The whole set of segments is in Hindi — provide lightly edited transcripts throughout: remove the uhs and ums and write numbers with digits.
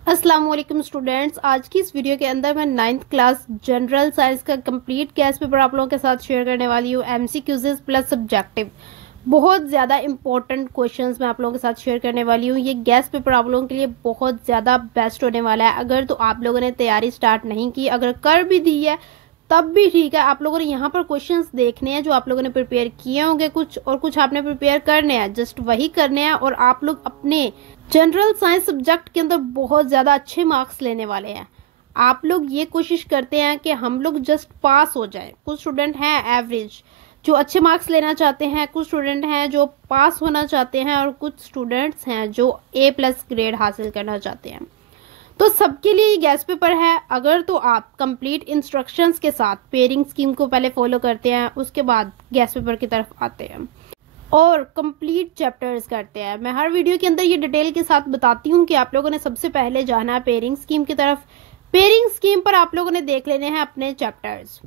अस्सलाम वालेकुम स्टूडेंट्स। आज की इस वीडियो के अंदर मैं 9th क्लास जनरल साइंस का कंप्लीट गैस पेपर आप लोगों के साथ शेयर करने वाली हूँ। एमसीक्यूज़ प्लस सब्जेक्टिव बहुत ज़्यादा इंपॉर्टेंट क्वेश्चंस मैं आप लोगों के साथ शेयर करने वाली हूँ। ये गैस पेपर आप लोगों के लिए बहुत ज़्यादा बेस्ट होने वाला है। अगर तो आप लोगों ने तैयारी स्टार्ट नहीं की, अगर कर भी दी है तब भी ठीक है। आप लोगों ने यहाँ पर क्वेश्चंस देखने हैं जो आप लोगों ने प्रिपेयर किए होंगे, कुछ आपने प्रिपेयर करने हैं, जस्ट वही करने हैं और आप लोग अपने जनरल साइंस सब्जेक्ट के अंदर बहुत ज्यादा अच्छे मार्क्स लेने वाले हैं। आप लोग ये कोशिश करते हैं कि हम लोग जस्ट पास हो जाए। कुछ स्टूडेंट हैं एवरेज जो अच्छे मार्क्स लेना चाहते हैं, कुछ स्टूडेंट हैं जो पास होना चाहते हैं और कुछ स्टूडेंट्स हैं जो A+ ग्रेड हासिल करना चाहते हैं। तो सबके लिए ये गैस पेपर है। अगर तो आप कंप्लीट इंस्ट्रक्शंस के साथ पेयरिंग स्कीम को पहले फॉलो करते हैं, उसके बाद गैस पेपर की तरफ आते हैं और कंप्लीट चैप्टर्स करते हैं। मैं हर वीडियो के अंदर ये डिटेल के साथ बताती हूँ कि आप लोगों ने सबसे पहले जाना है पेयरिंग स्कीम की तरफ। पेयरिंग स्कीम पर आप लोगों ने देख लेने हैं अपने चैप्टर्स।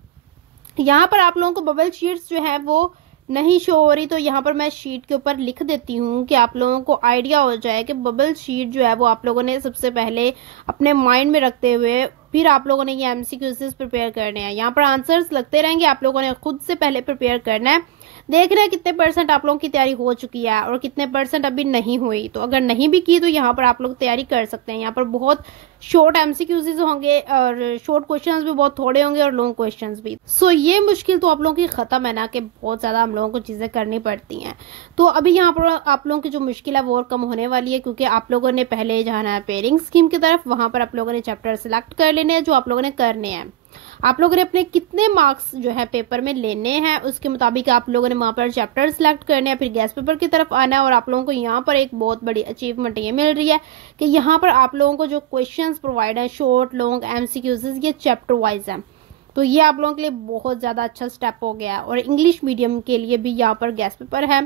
यहाँ पर आप लोगों को बबल शीट्स जो है वो नहीं शो हो रही, तो यहाँ पर मैं शीट के ऊपर लिख देती हूँ कि आप लोगों को आइडिया हो जाए कि बबल शीट जो है वो आप लोगों ने सबसे पहले अपने माइंड में रखते हुए फिर आप लोगों ने ये एमसीक्यूज़ प्रिपेयर करने हैं। यहाँ पर आंसर्स लगते रहेंगे, आप लोगों ने खुद से पहले प्रिपेयर करना है। देखना है कितने % आप लोगों की तैयारी हो चुकी है और कितने % अभी नहीं हुई। तो अगर नहीं भी की तो यहाँ पर आप लोग तैयारी कर सकते हैं। यहाँ पर बहुत शॉर्ट एमसीक्यूज़ होंगे और शॉर्ट क्वेश्चंस भी बहुत थोड़े होंगे और लॉन्ग क्वेश्चंस भी। सो ये मुश्किल तो आप लोगों की खत्म है ना, कि बहुत ज्यादा हम लोगों को चीजें करनी पड़ती हैं। तो अभी यहाँ पर आप लोगों की जो मुश्किल है वो और कम होने वाली है, क्योंकि आप लोगों ने पहले जाना है पेयरिंग स्कीम की तरफ। वहां पर आप लोगों ने चैप्टर सिलेक्ट कर लेने हैं जो आप लोगों ने करने हैं। आप लोगों ने अपने कितने मार्क्स जो है पेपर में लेने हैं उसके मुताबिक आप लोगों ने वहां पर चैप्टर सिलेक्ट करने हैं, फिर गैस पेपर की तरफ आना है। और आप लोगों को यहाँ पर एक बहुत बड़ी अचीवमेंट ये मिल रही है कि यहाँ पर आप लोगों को जो क्वेश्चंस प्रोवाइड है शॉर्ट लॉन्ग एमसीक्यूज़ ये चैप्टर वाइज है। तो ये आप लोगों के लिए बहुत ज़्यादा अच्छा स्टेप हो गया है। और इंग्लिश मीडियम के लिए भी यहाँ पर गैस पेपर है।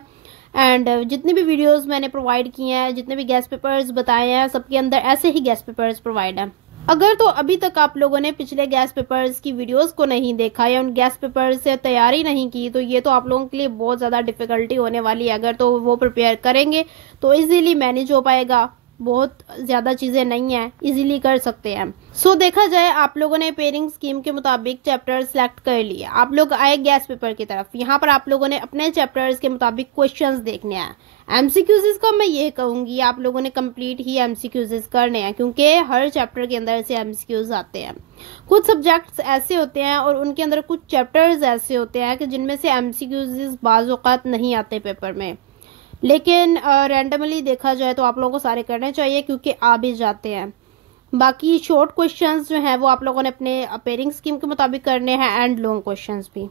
एंड जितने भी वीडियोस मैंने प्रोवाइड किए हैं, जितने भी गैस पेपर्स बताए हैं, सबके अंदर ऐसे ही गैस पेपर्स प्रोवाइड हैं। अगर तो अभी तक आप लोगों ने पिछले गैस पेपर्स की वीडियोस को नहीं देखा या उन गैस पेपर्स से तैयारी नहीं की, तो ये तो आप लोगों के लिए बहुत ज़्यादा डिफिकल्टी होने वाली है। अगर तो वो प्रिपेयर करेंगे तो इजीली मैनेज हो पाएगा। बहुत ज़्यादा चीज़ें नहीं है, इजीली कर सकते हैं। सो देखा जाए आप लोगों ने पेयरिंग स्कीम के मुताबिक चैप्टर सेलेक्ट कर लिए, आप लोग आए गैस पेपर की तरफ। यहाँ पर आप लोगों ने अपने चैप्टर्स के मुताबिक क्वेश्चंस देखने हैं। एमसीक्यूज़ का मैं ये कहूँगी आप लोगों ने कंप्लीट ही एमसीक्यूज़ करने हैं, क्योंकि हर चैप्टर के अंदर से एमसीक्यूज़ आते हैं। कुछ सब्जेक्ट्स ऐसे होते हैं और उनके अंदर कुछ चैप्टर्स ऐसे होते हैं कि जिनमें से एमसीक्यूज़ बाज़ औक़ात नहीं आते पेपर में, लेकिन रैंडमली देखा जाए तो आप लोगों को सारे करने चाहिए क्योंकि आ भी जाते हैं। बाकी शॉर्ट क्वेश्चंस जो हैं वो आप लोगों ने अपने पेयरिंग स्कीम के मुताबिक करने हैं एंड लॉन्ग क्वेश्चंस भी।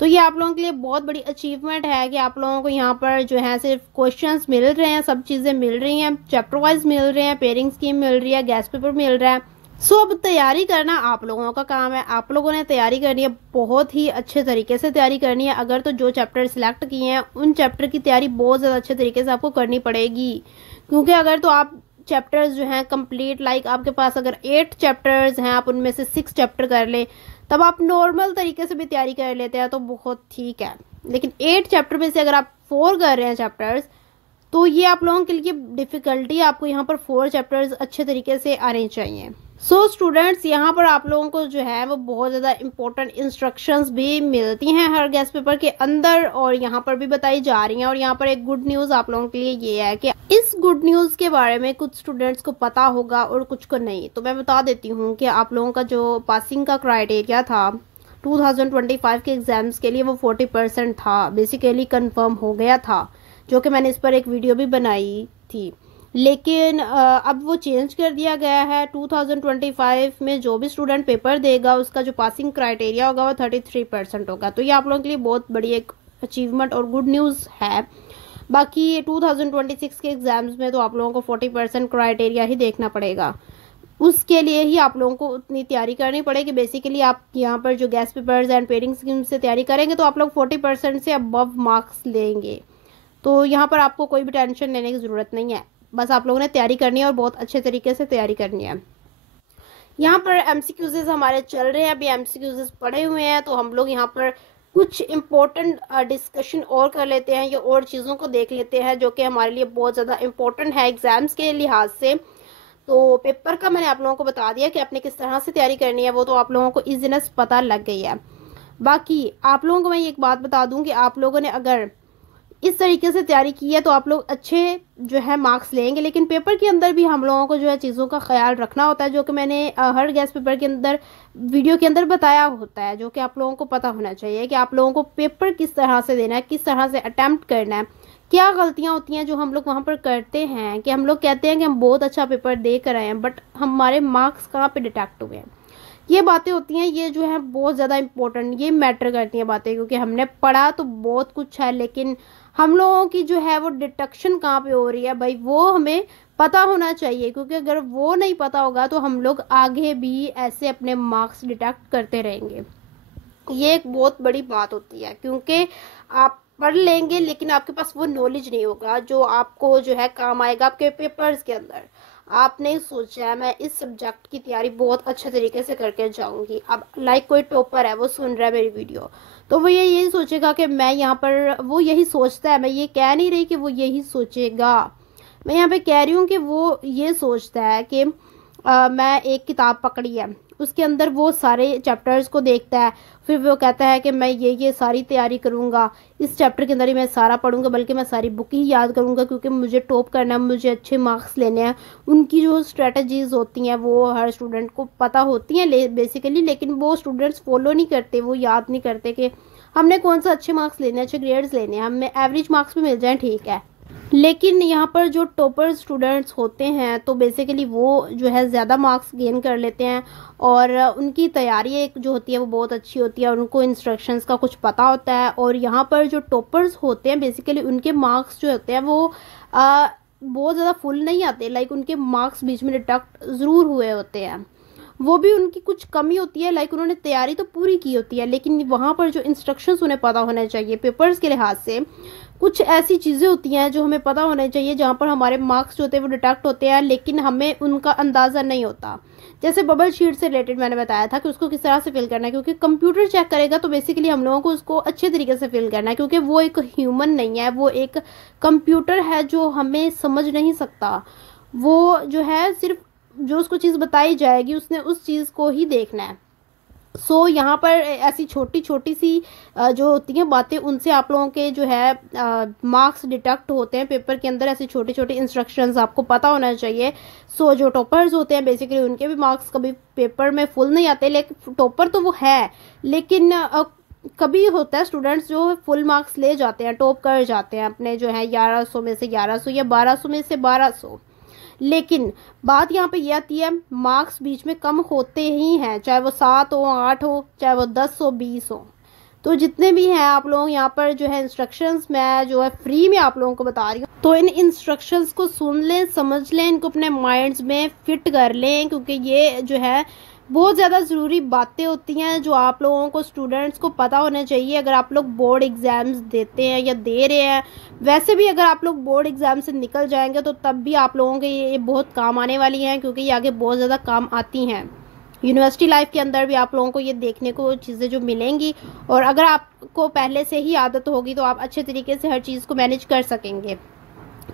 तो ये आप लोगों के लिए बहुत बड़ी अचीवमेंट है कि आप लोगों को यहाँ पर जो है सिर्फ क्वेश्चंस मिल रहे हैं, सब चीज़ें मिल रही हैं, चैप्टर वाइज मिल रहे हैं, पेयरिंग स्कीम मिल रही है, गैस पेपर मिल रहा है। सो अब तैयारी करना आप लोगों का काम है। आप लोगों ने तैयारी करनी है, बहुत ही अच्छे तरीके से तैयारी करनी है। अगर तो जो चैप्टर सिलेक्ट किए हैं उन चैप्टर की तैयारी बहुत ज़्यादा अच्छे तरीके से आपको करनी पड़ेगी, क्योंकि अगर तो आप चैप्टर्स जो हैं कंप्लीट आपके पास अगर 8 चैप्टर्स हैं, आप उनमें से 6 चैप्टर कर ले, तब आप नॉर्मल तरीके से भी तैयारी कर लेते हैं तो बहुत ठीक है। लेकिन 8 चैप्टर में से अगर आप 4 कर रहे हैं चैप्टर्स, तो ये आप लोगों के लिए डिफिकल्टी, आपको यहाँ पर 4 चैप्टर्स अच्छे तरीके से आने चाहिए। सो स्टूडेंट्स, यहाँ पर आप लोगों को जो है वो बहुत ज़्यादा इंपॉर्टेंट इंस्ट्रक्शंस भी मिलती हैं हर गैस पेपर के अंदर और यहाँ पर भी बताई जा रही हैं। और यहाँ पर एक गुड न्यूज़ आप लोगों के लिए ये है कि इस गुड न्यूज़ के बारे में कुछ स्टूडेंट्स को पता होगा और कुछ को नहीं। तो मैं बता देती हूँ कि आप लोगों का जो पासिंग का क्राइटेरिया था 2025 के एग्जाम्स के लिए वो 40% था, बेसिकली कंफर्म हो गया था, जो कि मैंने इस पर एक वीडियो भी बनाई थी। लेकिन अब वो चेंज कर दिया गया है। 2025 में जो भी स्टूडेंट पेपर देगा उसका जो पासिंग क्राइटेरिया होगा वो 33% होगा। तो ये आप लोगों के लिए बहुत बड़ी एक अचीवमेंट और गुड न्यूज़ है। बाकी 2026 के एग्जाम्स में तो आप लोगों को 40% क्राइटेरिया ही देखना पड़ेगा, उसके लिए ही आप लोगों को उतनी तैयारी करनी पड़ेगी। बेसिकली आप यहाँ पर जो gas papers and pairing scheme से तैयारी करेंगे तो आप लोग 40% से अबव मार्क्स लेंगे। तो यहाँ पर आपको कोई भी टेंशन लेने की ज़रूरत नहीं है, बस आप लोगों ने तैयारी करनी है और बहुत अच्छे तरीके से तैयारी करनी है। यहाँ पर एमसीक्यूज़ हमारे चल रहे हैं, अभी एमसीक्यूज़ पढ़े हुए हैं, तो हम लोग यहाँ पर कुछ इम्पोर्टेंट डिस्कशन और कर लेते हैं या और चीज़ों को देख लेते हैं जो कि हमारे लिए बहुत ज़्यादा इम्पोर्टेंट है एग्जाम्स के लिहाज से। तो पेपर का मैंने आप लोगों को बता दिया कि आपने किस तरह से तैयारी करनी है, वो तो आप लोगों को इजीनेस पता लग गई है। बाकी आप लोगों को मैं एक बात बता दूं कि आप लोगों ने अगर इस तरीके से तैयारी की है तो आप लोग अच्छे जो है मार्क्स लेंगे। लेकिन पेपर के अंदर भी हम लोगों को जो है चीज़ों का ख्याल रखना होता है, जो कि मैंने हर गैस पेपर के अंदर वीडियो के अंदर बताया होता है, जो कि आप लोगों को पता होना चाहिए कि आप लोगों को पेपर किस तरह से देना है, किस तरह से अटेम्प्ट करना है। क्या गलतियां होती हैं जो हम लोग वहाँ पर करते हैं कि हम लोग कहते हैं कि हम बहुत अच्छा पेपर दे कर आए हैं, बट हमारे मार्क्स कहाँ पे डिटेक्ट हुए हैं। ये बातें होती हैं, ये जो है बहुत ज़्यादा इंपॉर्टेंट, ये मैटर करती हैं बातें, क्योंकि हमने पढ़ा तो बहुत कुछ है, लेकिन हम लोगों की जो है वो डिटेक्शन कहाँ पे हो रही है भाई, वो हमें पता होना चाहिए। क्योंकि अगर वो नहीं पता होगा तो हम लोग आगे भी ऐसे अपने मार्क्स डिटेक्ट करते रहेंगे। ये एक बहुत बड़ी बात होती है, क्योंकि आप पढ़ लेंगे लेकिन आपके पास वो नॉलेज नहीं होगा जो आपको जो है काम आएगा आपके पेपर्स के अंदर। आपने सोचा है मैं इस सब्जेक्ट की तैयारी बहुत अच्छे तरीके से करके जाऊंगी, अब लाइक कोई टॉपर है वो सुन रहा है मेरी वीडियो, तो वो यही सोचेगा कि मैं यहाँ पर, वो यही सोचता है, मैं ये कह नहीं रही कि वो यही सोचेगा, मैं यहाँ पे कह रही हूँ कि वो ये सोचता है कि मैं एक किताब पकड़ी है, उसके अंदर वो सारे चैप्टर्स को देखता है, फिर वो कहता है कि मैं ये सारी तैयारी करूँगा, इस चैप्टर के अंदर ही मैं सारा पढ़ूंगा, बल्कि मैं सारी बुक ही याद करूँगा, क्योंकि मुझे टॉप करना है, मुझे अच्छे मार्क्स लेने हैं। उनकी जो स्ट्रेटजीज होती हैं वो हर स्टूडेंट को पता होती हैं बेसिकली, लेकिन वो स्टूडेंट्स फॉलो नहीं करते, वो याद नहीं करते कि हमने कौन सा अच्छे मार्क्स लेने हैं, अच्छे ग्रेड्स लेने हैं, हमें एवरेज मार्क्स भी मिल जाए ठीक है। लेकिन यहाँ पर जो टॉपर स्टूडेंट्स होते हैं तो बेसिकली वो जो है ज़्यादा मार्क्स गेन कर लेते हैं, और उनकी तैयारी एक जो होती है वो बहुत अच्छी होती है, उनको इंस्ट्रक्शंस का कुछ पता होता है। और यहाँ पर जो टॉपर्स होते हैं बेसिकली उनके मार्क्स जो होते हैं वो बहुत ज़्यादा फुल नहीं आते, लाइक उनके मार्क्स बीच में डिडक्ट ज़रूर हुए होते हैं, वो भी उनकी कुछ कमी होती है, लाइक उन्होंने तैयारी तो पूरी की होती है, लेकिन वहाँ पर जो इंस्ट्रक्शंस उन्हें पता होने चाहिए पेपर्स के लिहाज से, कुछ ऐसी चीज़ें होती हैं जो हमें पता होने चाहिए, जहाँ पर हमारे मार्क्स जो होते हैं वो डिटेक्ट होते हैं, लेकिन हमें उनका अंदाज़ा नहीं होता। जैसे बबल शीट से रिलेटेड मैंने बताया था कि उसको किस तरह से फिल करना है, क्योंकि कंप्यूटर चेक करेगा तो बेसिकली हम लोगों को उसको अच्छे तरीके से फिल करना है, क्योंकि वो एक ह्यूमन नहीं है, वो एक कंप्यूटर है जो हमें समझ नहीं सकता। वो जो है सिर्फ जो उसको चीज़ बताई जाएगी उसने उस चीज़ को ही देखना है। सो यहाँ पर ऐसी छोटी छोटी सी जो होती हैं बातें, उनसे आप लोगों के जो है मार्क्स डिटेक्ट होते हैं पेपर के अंदर। ऐसी छोटी छोटी इंस्ट्रक्शंस आपको पता होना चाहिए। सो जो टॉपर्स होते हैं बेसिकली उनके भी मार्क्स कभी पेपर में फुल नहीं आते, लेकिन टॉपर तो वो है, लेकिन कभी होता है स्टूडेंट्स जो फुल मार्क्स ले जाते हैं, टॉप कर जाते हैं अपने जो है 1100 में से 1100 या 1200 में से 1200। लेकिन बात यहाँ पे ये आती है, मार्क्स बीच में कम होते ही हैं, चाहे वो 7 हो 8 हो, चाहे वो 10 हो 20 हो। तो जितने भी हैं आप लोग यहाँ पर जो है इंस्ट्रक्शंस मैं जो है फ्री में आप लोगों को बता रही हूँ, तो इन इंस्ट्रक्शंस को सुन लें, समझ लें, इनको अपने माइंड्स में फिट कर लें, क्योंकि ये जो है बहुत ज़्यादा ज़रूरी बातें होती हैं जो आप लोगों को स्टूडेंट्स को पता होना चाहिए। अगर आप लोग बोर्ड एग्ज़ाम्स देते हैं या दे रहे हैं, वैसे भी अगर आप लोग बोर्ड एग्ज़ाम से निकल जाएंगे तो तब भी आप लोगों के ये बहुत काम आने वाली हैं, क्योंकि ये आगे बहुत ज़्यादा काम आती हैं। यूनिवर्सिटी लाइफ के अंदर भी आप लोगों को ये देखने को चीज़ें जो मिलेंगी, और अगर आपको पहले से ही आदत होगी तो आप अच्छे तरीके से हर चीज़ को मैनेज कर सकेंगे।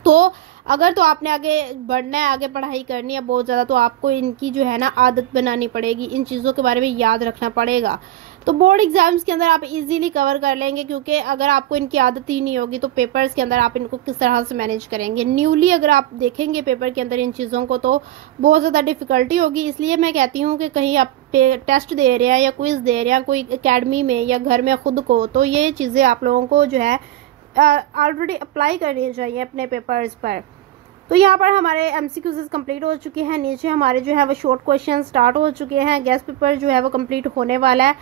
तो अगर तो आपने आगे बढ़ना है, आगे पढ़ाई करनी है बहुत ज़्यादा, तो आपको इनकी जो है ना आदत बनानी पड़ेगी, इन चीज़ों के बारे में याद रखना पड़ेगा। तो बोर्ड एग्जाम्स के अंदर आप इजीली कवर कर लेंगे, क्योंकि अगर आपको इनकी आदत ही नहीं होगी तो पेपर्स के अंदर आप इनको किस तरह से मैनेज करेंगे। न्यूली अगर आप देखेंगे पेपर के अंदर इन चीज़ों को तो बहुत ज़्यादा डिफ़िकल्टी होगी। इसलिए मैं कहती हूँ कि कहीं आप टेस्ट दे रहे हैं या क्विज़ दे रहे हैं कोई अकेडमी में या घर में खुद को, तो ये चीज़ें आप लोगों को जो है ऑलरेडी अप्लाई करनी चाहिए अपने पेपर्स पर। तो यहाँ पर हमारे MCQs कंप्लीट हो चुके हैं, नीचे हमारे जो है वो शॉर्ट क्वेश्चन स्टार्ट हो चुके हैं, गेस्ट पेपर जो है वो कंप्लीट होने वाला है।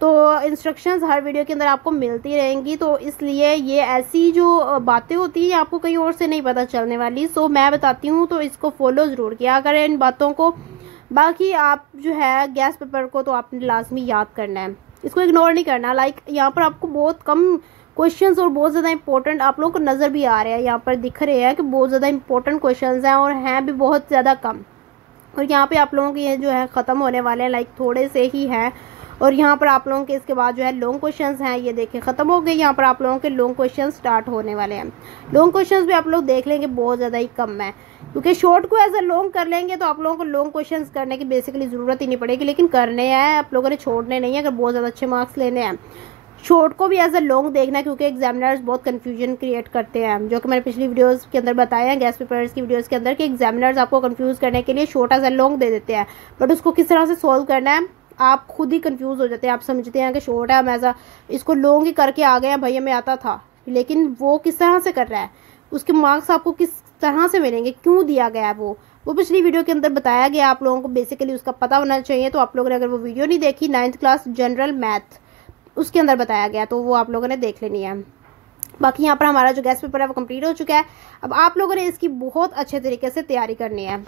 तो इंस्ट्रक्शंस हर वीडियो के अंदर आपको मिलती रहेंगी, तो इसलिए ये ऐसी जो बातें होती हैं आपको कहीं और से नहीं पता चलने वाली। सो मैं बताती हूँ तो इसको फॉलो ज़रूर किया करें इन बातों को। बाकी आप जो है गेस्ट पेपर को तो आपने लाजमी याद करना है, इसको इग्नोर नहीं करना। लाइक यहाँ पर आपको बहुत कम क्वेश्चंस और बहुत ज़्यादा इंपॉर्टेंट आप लोगों को नज़र भी आ रहे हैं, यहाँ पर दिख रहे हैं कि बहुत ज़्यादा इंपॉर्टेंट क्वेश्चंस हैं और हैं भी बहुत ज़्यादा कम। और यहाँ पे आप लोगों के ये जो है ख़त्म होने वाले हैं, लाइक थोड़े से ही हैं। और यहाँ पर आप लोगों के इसके बाद जो है लॉन्ग क्वेश्चंस हैं, ये देखिए ख़त्म हो गए। यहाँ पर आप लोगों के लॉन्ग क्वेश्चंस स्टार्ट होने वाले हैं। लॉन्ग क्वेश्चंस भी आप लोग देख लेंगे बहुत ज़्यादा ही कम है, क्योंकि शॉर्ट को एज अ लॉन्ग कर लेंगे तो आप लोगों को लॉन्ग क्वेश्चंस करने की बेसिकली ज़रूरत ही नहीं पड़ेगी, लेकिन करने हैं आप लोगों ने, छोड़ने नहीं है अगर बहुत ज़्यादा अच्छे मार्क्स लेने हैं। शॉर्ट को भी एज अ लॉन्ग देखना है, क्योंकि एग्जामिनर्स बहुत कंफ्यूजन क्रिएट करते हैं, जो कि मैंने पिछली वीडियोस के अंदर बताया है, गैस पेपर्स की वीडियोस के अंदर, कि एग्जामिनर्स आपको कंफ्यूज करने के लिए शॉर्ट एज अ लॉन्ग दे देते हैं, बट उसको किस तरह से सॉल्व करना है आप खुद ही कंफ्यूज हो जाते हैं। आप समझते हैं कि शॉर्ट है, हम ऐसा इसको लॉन्ग ही करके आ गए हैं, भाई हमें आता था, लेकिन वो किस तरह से कर रहा है, उसके मार्क्स आपको किस तरह से मिलेंगे, क्यों दिया गया है वो पिछली वीडियो के अंदर बताया गया। आप लोगों को बेसिकली उसका पता होना चाहिए। तो आप लोगों ने अगर वो वीडियो नहीं देखी 9th क्लास जनरल मैथ, उसके अंदर बताया गया, तो वो आप लोगों ने देख लेनी है। बाकी यहाँ पर हमारा जो गैस पेपर है वो कंप्लीट हो चुका है। अब आप लोगों ने इसकी बहुत अच्छे तरीके से तैयारी करनी है।